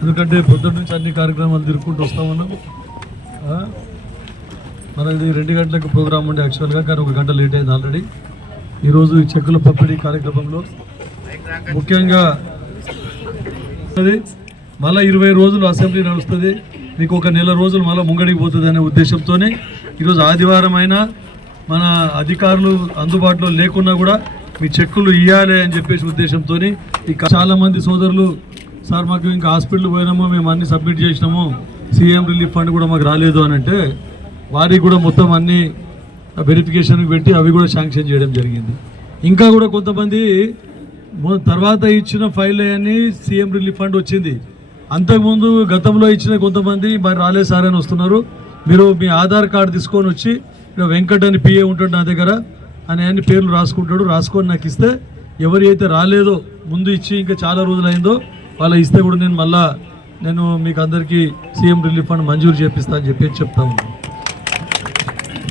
ఎందుకంటే పొద్దున్న నుంచి అన్ని కార్యక్రమాలు తిరుక్కుంటూ వస్తూ ఉన్నాం. మనది 2 గంటలకు ప్రోగ్రామ్ ఉండే యాక్చువల్గా, కానీ 1 గంట లేట్ అయింది ఆల్రెడీ. ఈరోజు ఈ చెక్కుల పంపిణీ కార్యక్రమంలో ముఖ్యంగా మళ్ళీ 20 రోజులు అసెంబ్లీ నడుస్తుంది, మీకు 1 నెల రోజులు మళ్ళీ ముంగడికి పోతుంది అనే ఉద్దేశంతోనే ఈరోజు ఆదివారం అయినా మన అధికారులు అందుబాటులో లేకున్నా కూడా మీ చెక్కులు ఇవ్వాలి అని చెప్పేసి ఉద్దేశంతో చాలామంది సోదరులు సార్ మాకు ఇంకా హాస్పిటల్ పోయినాము, మేము అన్ని సబ్మిట్ చేసినాము, సీఎం రిలీఫ్ ఫండ్ కూడా మాకు రాలేదు అని అంటే వారికి కూడా మొత్తం అన్ని వెరిఫికేషన్కి పెట్టి అవి కూడా శాంక్షన్ చేయడం జరిగింది. ఇంకా కూడా కొంతమంది తర్వాత ఇచ్చిన ఫైల్ అయ్యని సీఎం రిలీఫ్ ఫండ్ వచ్చింది, అంతకుముందు గతంలో ఇచ్చిన కొంతమంది మరి రాలేదు సార్ అని వస్తున్నారు. మీరు మీ ఆధార్ కార్డు తీసుకొని వచ్చి ఇక్కడ వెంకట్ అని పిఏ ఉంటాడు నా దగ్గర, అని అన్ని పేర్లు రాసుకుంటాడు, రాసుకొని నాకు ఇస్తే ఎవరి అయితే రాలేదో ముందు ఇచ్చి ఇంకా చాలా రోజులు అయిందో వాళ్ళ ఇస్తే కూడా నేను మీకు అందరికీ సీఎం రిలీఫ్ ఫండ్ మంజూరు చేపిస్తా అని చెప్పి చెప్తా ఉన్నాను.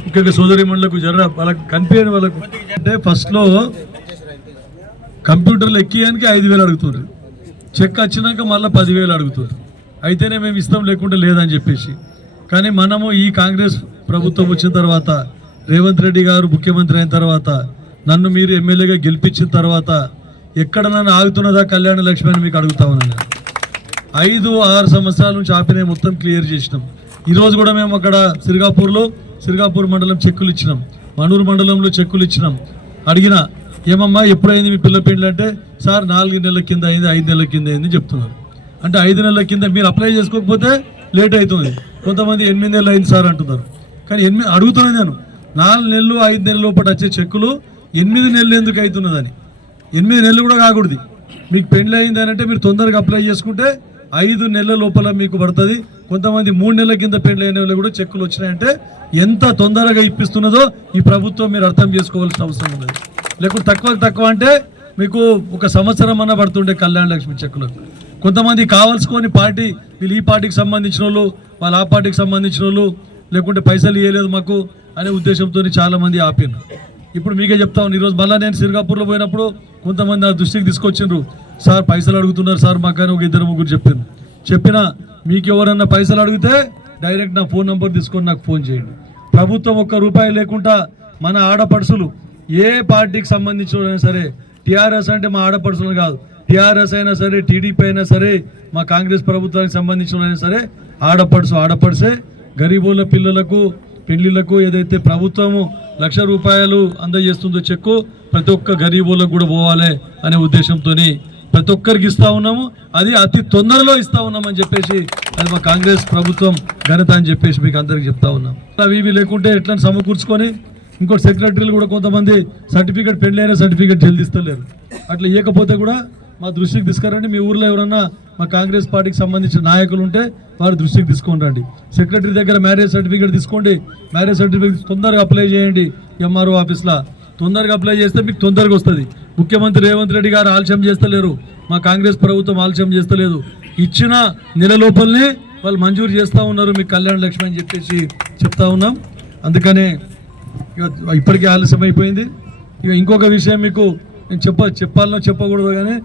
ఇంకా సోదరిమణులకు వాళ్ళకి కనిపించని వాళ్ళకు అంటే ఫస్ట్లో కంప్యూటర్లు ఎక్కియానికి 5,000 అడుగుతున్నారు, చెక్ వచ్చినాక మళ్ళీ 10,000 అడుగుతున్నారు. అయితేనే మేము ఇస్తాం లేకుంటే లేదని చెప్పేసి. కానీ మనము ఈ కాంగ్రెస్ ప్రభుత్వం వచ్చిన తర్వాత, రేవంత్ రెడ్డి గారు ముఖ్యమంత్రి అయిన తర్వాత, నన్ను మీరు ఎమ్మెల్యేగా గెలిపించిన తర్వాత ఎక్కడ నన్ను ఆగుతున్నదా కళ్యాణ లక్ష్మి అని మీకు అడుగుతా ఉన్నాను. 5-6 సంవత్సరాల నుంచి ఆపినే మొత్తం క్లియర్ చేసినాం. ఈరోజు కూడా మేము అక్కడ సిర్గాపూర్ మండలం చెక్కులు ఇచ్చినాం, మనూరు మండలంలో చెక్కులు ఇచ్చినాం. అడిగినా ఏమమ్మా ఎప్పుడైంది మీ పిల్ల పెండ్లు అంటే సార్ 4 నెలల కింద అయింది, 5 నెలల కింద అయింది చెప్తున్నారు. అంటే 5 నెలల కింద మీరు అప్లై చేసుకోకపోతే లేట్ అవుతుంది, కొంతమంది 8 నెలలు అయింది సార్ అంటున్నారు. కానీ అడుగుతున్నాను నేను, 4 నెలలు 5 నెలల లోపల వచ్చే చెక్కులు 8 నెలలు ఎందుకు అవుతున్నదని. 8 నెలలు కూడా కాకూడదు. మీకు పెండ్లి అయింది అని అంటే మీరు తొందరగా అప్లై చేసుకుంటే 5 నెలల లోపల మీకు పడుతుంది. కొంతమంది 3 నెలల కింద పెండ్లి అయిన వాళ్ళు కూడా చెక్కులు వచ్చినాయంటే ఎంత తొందరగా ఇప్పిస్తున్నదో ఈ ప్రభుత్వం మీరు అర్థం చేసుకోవాల్సిన అవసరం ఉన్నది. లేకుంటే తక్కువ అంటే మీకు 1 సంవత్సరం అన్న పడుతుండే కళ్యాణ లక్ష్మి చెక్కులకు. కొంతమంది కావాల్సుకొని పార్టీ, వీళ్ళు ఈ పార్టీకి సంబంధించిన వాళ్ళు, వాళ్ళు ఆ పార్టీకి సంబంధించిన వాళ్ళు, లేకుంటే పైసలు ఇవ్వలేదు మాకు అనే ఉద్దేశంతో చాలామంది ఆపినారు. ఇప్పుడు మీకే చెప్తా ఉన్నాను, ఈరోజు మళ్ళీ నేను సిర్గాపూర్లో పోయినప్పుడు కొంతమంది నా దృష్టికి తీసుకొచ్చిండ్రు, సార్ పైసలు అడుగుతున్నారు సార్ మాకు అని 2-3 చెప్పినా మీకు ఎవరన్నా పైసలు అడిగితే డైరెక్ట్ నా ఫోన్ నెంబర్ తీసుకొని నాకు ఫోన్ చేయండి. ప్రభుత్వం 1 రూపాయి లేకుండా మన ఆడపడుసులు ఏ పార్టీకి సంబంధించిన సరే, టీఆర్ఎస్ అంటే మా ఆడపడుసులు కాదు, టీఆర్ఎస్ అయినా సరే, టీడీపీ అయినా సరే, మా కాంగ్రెస్ ప్రభుత్వానికి సంబంధించిన అయినా సరే, ఆడపడుసే గరీబుల పిల్లలకు పెళ్లిళ్లకు ఏదైతే ప్రభుత్వము 1,00,000 రూపాయలు అందజేస్తుందో చెక్కు ప్రతి ఒక్క గరీబులకు కూడా పోవాలి అనే ఉద్దేశంతో ప్రతి ఒక్కరికి ఇస్తా ఉన్నాము. అది అతి తొందరలో ఇస్తా ఉన్నామని చెప్పేసి అది మా కాంగ్రెస్ ప్రభుత్వం ఘనత అని చెప్పేసి మీకు అందరికి చెప్తా ఉన్నాం. అవి లేకుంటే ఎట్లా సమకూర్చుకొని ఇంకోటి సెక్రటరీలు కూడా కొంతమంది సర్టిఫికేట్ పెండ్లైన సర్టిఫికేట్ జల్దిస్తలేరు. అట్లా ఇవ్వకపోతే కూడా మా దృష్టికి తీసుకురండి. మీ ఊర్లో ఎవరన్నా మా కాంగ్రెస్ పార్టీకి సంబంధించిన నాయకులు ఉంటే వారి దృష్టికి తీసుకొని రండి. సెక్రటరీ దగ్గర మ్యారేజ్ సర్టిఫికేట్ తీసుకోండి, మ్యారేజ్ సర్టిఫికేట్ తొందరగా అప్లై చేయండి. ఎంఆర్ఓ ఆఫీస్లో తొందరగా అప్లై చేస్తే మీకు తొందరగా వస్తుంది. ముఖ్యమంత్రి రేవంత్ రెడ్డి గారు ఆలస్యం చేస్తలేరు, మా కాంగ్రెస్ ప్రభుత్వం ఆలస్యం చేస్తలేదు. ఇచ్చిన నెల లోపలనే వాళ్ళు మంజూరు చేస్తూ ఉన్నారు మీకు కళ్యాణ లక్ష్మి అని చెప్పేసి చెప్తా ఉన్నాం. అందుకనే ఇప్పటికే ఆలస్యం అయిపోయింది. ఇక ఇంకొక విషయం మీకు నేను చెప్పాలనో చెప్పకూడదు కానీ